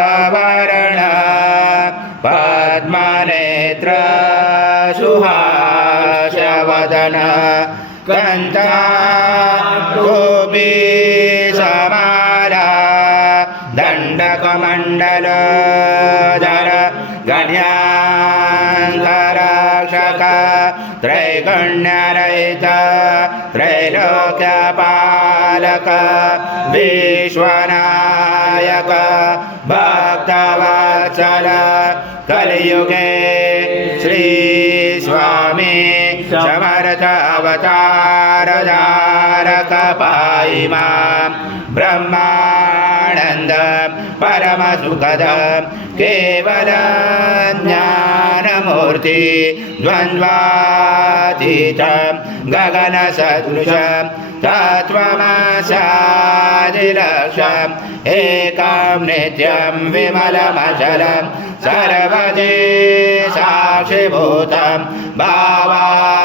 वरण पद्मनेत्र सुहासवदन कंठाकुबी समाला दंडकमंडलधर गण्यान्तरक्षक त्रैगुण्यरहित त्रैलोक्यपालक विश्वनायक भक्तवत्सल कलियुगे श्री स्वामी समर्थ अवतार धारक पाहि मां ब्रह्मानंद परम सुखद केवल ज्ञानमूर्ति द्वंद्वातीत गगन सदृश तत्त्वमसादिलक्ष्यम् एकं नित्यं विमलमचलं सर्वदे साक्षिभूतं भावातीतं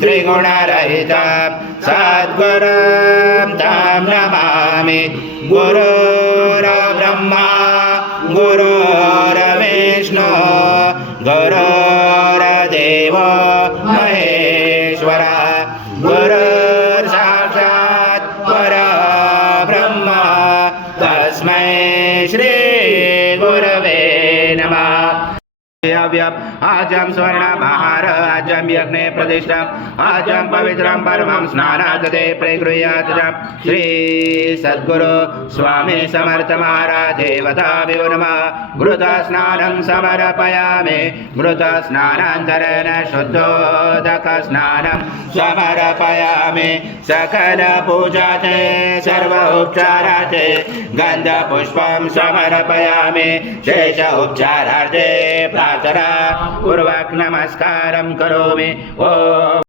त्रिगुणरहितं सद्गुरुं तं नमामि। गुरुर्ब्रह्मा गुरुर्विष्णु गुरुर्देवो महेश्वरः गुरुर्साक्षात् परब्रह्म तस्मै श्री गुरवे नमः। आजम स्वर्णमहार आजम यज्ञे प्रतिष्ठम आजम पवित्रम परमं स्नानादते प्रगृह्यात श्री सद्गुरु स्वामी समर्थ महाराज देवताभ्यो नमः। घृत स्नानं समर्पयामि घृत स्नानान्तरेण शुद्धोदक स्नानं समर्पयामि। सकल पूजाते सर्व उपचाराते गंध पुष्पं समर्पयामि। शेष उपचारार्थे प्रार्थना पूर्वक नमस्कारं करोमि। ओम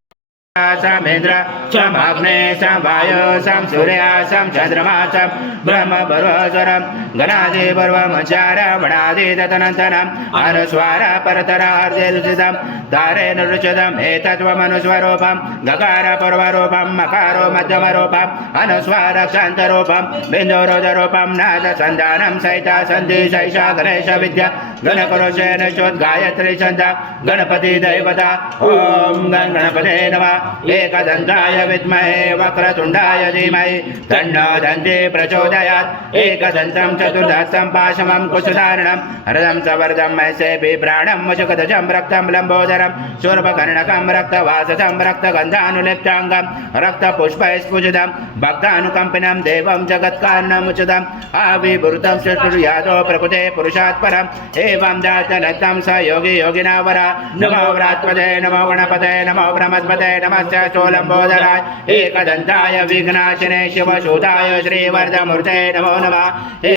समिन्द्र सम अग्ने सम वायो सम सूर्य सम चंद्रमा सम ब्रह्म बर्वस्वरम गणादि बर्वमचारमणादि तदनन्तरम् अनुस्वार परतरार्धेरुचितं धारेण रुचितम् एतत्त्वमनुस्वरूपं गकार पूर्वरूपं मकारो मध्यमरूपम् अनुस्वार शान्तरूपं बिन्दुरोधरूपं नाद सन्धानं सहिता सन्धि सैषा गणेश विद्या गणपुरुषेण चोद्गायत्री छन्द गणपति दैवता। ओम गणपते नमः। एकदन्ताय विद्महे वक्रतुण्डाय धीमहि तन्नो दन्ती प्रचोदयात्। एकदन्तं चतुर्दशं पाशमं कुशधारणं हरदं सवर्धं मैसे बिभ्राणं मुचकदजं रक्तं लम्बोदरं शूर्पकर्णकं रक्तवाससं रक्तगन्धानुलिप्ताङ्गं रक्तपुष्पैस्फुजितं भक्तानुकम्पिनं देवं जगत्कारणमुचितम् आविवृतं चतुर्यादो प्रकृते पुरुषात् परम् एवं दातनतं स योगी योगिना वरा। नमो व्रात्पते नमो गणपते नमो ब्रह्मस्पते नमस्ते चोलंबोदराय एकदंताय विघ्नाशिने शिवशूताय श्रीवर्धमूर्ते नमो नमः।